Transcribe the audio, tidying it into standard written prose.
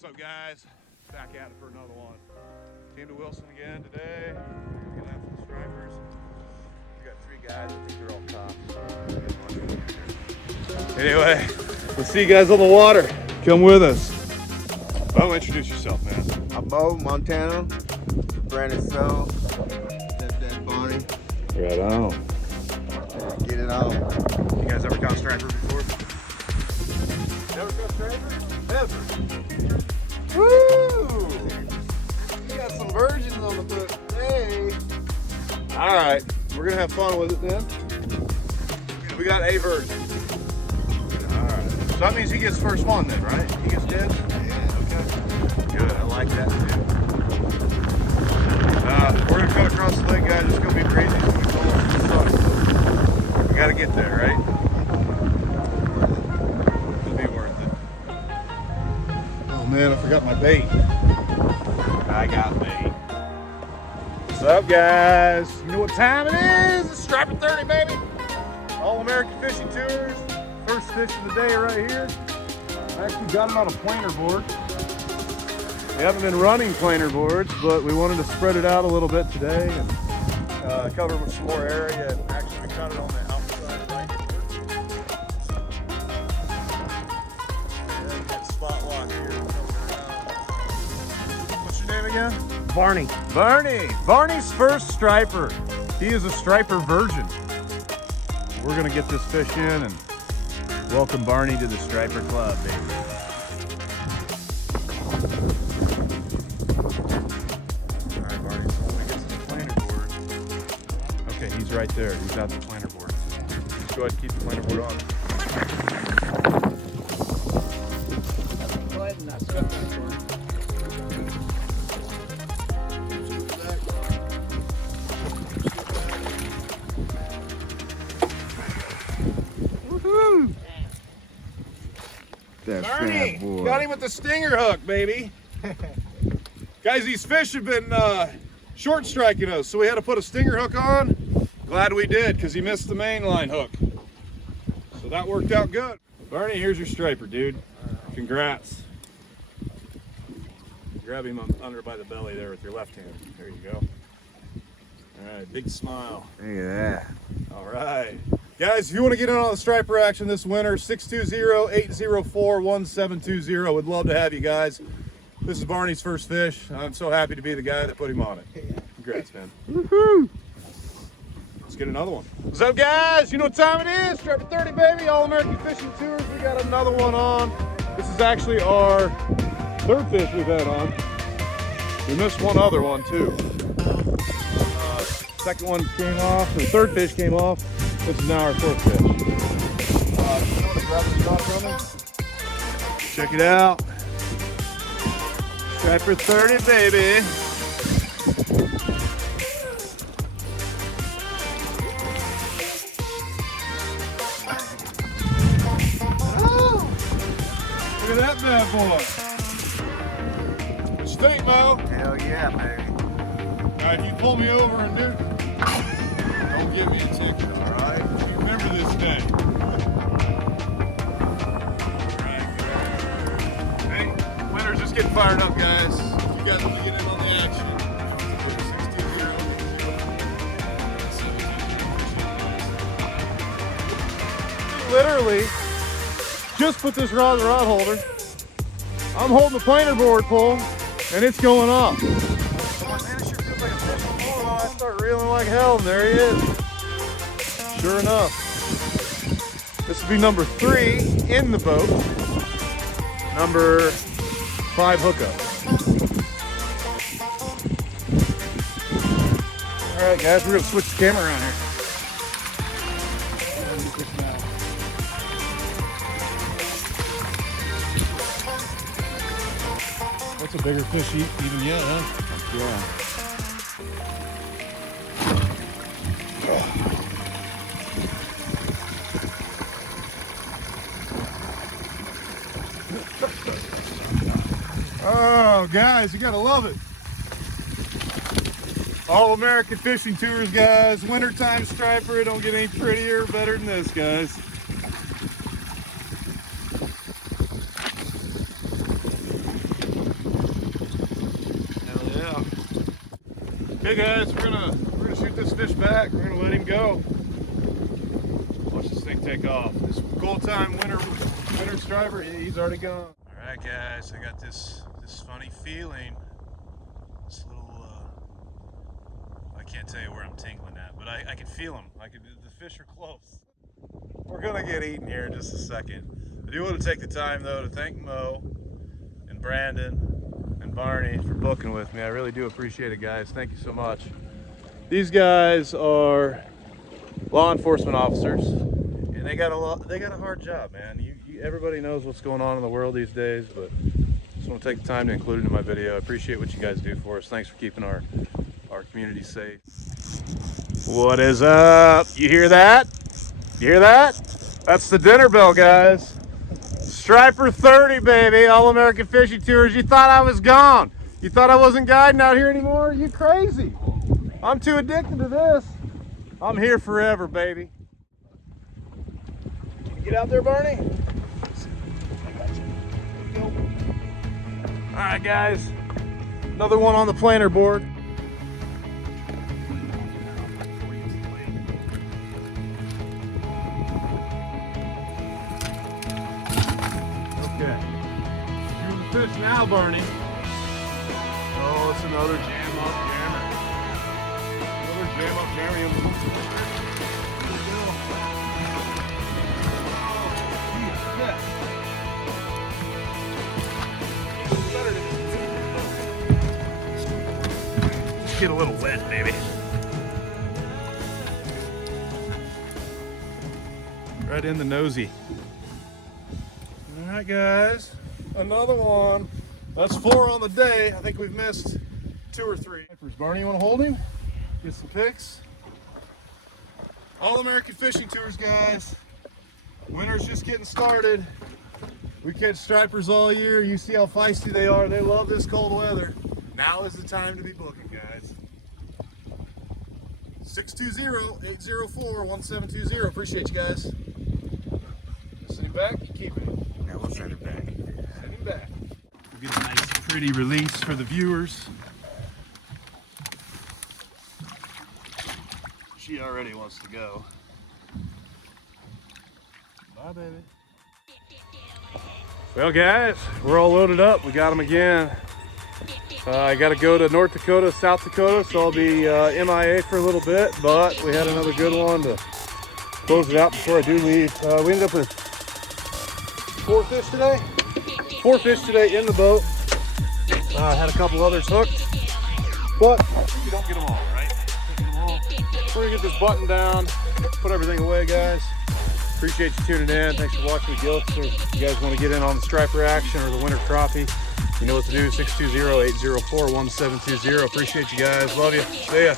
What's up, guys? Back at it for another one. Came to Wilson again today. We're gonna get after the stripers. We got 3 guys. I think they're all cops. Anyway, let's see you guys on the water. Come with us. Well, introduce yourself, man. I'm Bo, Montana. Brandon So. Stepdad Bonnie. Right on. Get it on. You guys ever caught striper before? Never caught striper? Ever. Woo! We got some virgins on the foot today. All right, we're gonna have fun with it then. We got a virgin. All right, so that means he gets first one then, right? He gets dibs? Yeah. Okay. Good, I like that too. We're gonna cut across the lake, guys. It's gonna be crazy. It's gonna be cold. We gotta get there, right? It'll be worth it. Oh man, I forgot my bait. I got bait. What's up, guys? You know what time it is? It's Striper 30, baby. All American Fishing Tours. First fish of the day right here. I actually got it on a planer board. We haven't been running planer boards, but we wanted to spread it out a little bit today and cover with some more area. And actually, we cut it on the outside right here. And got spot lock here. What's your name again? Barney. Barney's first striper. He is a striper virgin. We're gonna get this fish in and welcome Barney to the Striper Club, baby. All right, Barney, so when we get to the planer board. Okay, he's right there. He's at the planer board. Just go ahead and keep the planer board on. Go ahead and scoop that for him. Woohoo! That Barney, fat boy. got him with the stinger hook, baby. Guys, these fish have been short striking us, so we had to put a stinger hook on. Glad we did, because he missed the main line hook. So that worked out good. Barney, here's your striper, dude. Congrats. Grab him under by the belly there with your left hand. There you go. All right, big smile. Look at that. All right. Guys, if you want to get in on the striper action this winter, 620-804-1720. Would love to have you guys. This is Barney's first fish. I'm so happy to be the guy that put him on it. Congrats, man. Woohoo! Let's get another one. What's up, guys? You know what time it is? Striper 30, baby. All American Fishing Tours. We got another one on. This is actually our 3rd fish we've had on. We missed one other one, too. Second one came off, the 3rd fish came off. This is now our 4th fish. You want to grab this rod from me? Check it out. Striper 30, baby. Oh, look at that bad boy. What you think, Mo? Hell yeah, baby. All right, if you pull me over and don't give me a ticket, all right? You remember this day. All right. Hey, winter's just getting fired up, guys. If you guys want to get in on the action, literally just put this rod in the rod holder. I'm holding the planer board pull, and it's going off. I start reeling like hell, and there he is. Sure enough. This will be number 3 in the boat. Number 5 hookup. All right, guys, we're gonna switch the camera around here. That's a bigger fish even yet, huh? Yeah. Oh, guys, you gotta love it. All American Fishing Tours, guys. Wintertime striper. It don't get any prettier or better than this, guys. Hey guys, we're gonna shoot this fish back. We're gonna let him go. Watch this thing take off. This gold time winter striper, he's already gone. All right, guys, I got this funny feeling. This little, I can't tell you where I'm tingling at, but I can feel them. The fish are close. We're gonna get eaten here in just a second. I do want to take the time though to thank Mo and Brandon and Barney for booking with me. I really do appreciate it, guys. Thank you so much. These guys are law enforcement officers, and they got a hard job, man. Everybody knows what's going on in the world these days, but just want to take the time to include it in my video. I appreciate what you guys do for us. Thanks for keeping our community safe. What is up? You hear that? You hear that? That's the dinner bell, guys. Striper 30, baby. All-American Fishing Tours. You thought I was gone. You thought I wasn't guiding out here anymore? You crazy. I'm too addicted to this. I'm here forever, baby. Can you get out there, Barney? I got you. There you go. All right, guys. Another one on the planer board. Okay. You're the fish now, Barney. Oh, it's another jam up jammer. Another jam up jammer. Here we go. Oh, shit. Get a little wet, baby. Right in the nosy. All right, guys, another one. That's 4 on the day. I think we've missed 2 or 3. Barney, you want to hold him? Get some pics. All-American Fishing Tours, guys. Winter's just getting started. We catch stripers all year. You see how feisty they are. They love this cold weather. Now is the time to be booking, guys. 620-804-1720. Appreciate you guys. Send him back. You keep it. Now we'll send it back. Send him back. We'll get a nice, pretty release for the viewers. She already wants to go. Bye, baby. Well, guys, we're all loaded up. We got them again. I got to go to North Dakota, South Dakota, so I'll be MIA for a little bit, but we had another good one to close it out before I do leave. We ended up with 4 fish today. 4 fish today in the boat. Had a couple others hooked, but you don't get them all, right? Get them all. We're gonna get this button down, put everything away, guys. Appreciate you tuning in. Thanks for watching the gilts. If you guys want to get in on the striper action or the winter crappie, you know what to do. 620-804-1720. Appreciate you guys. Love you. See ya.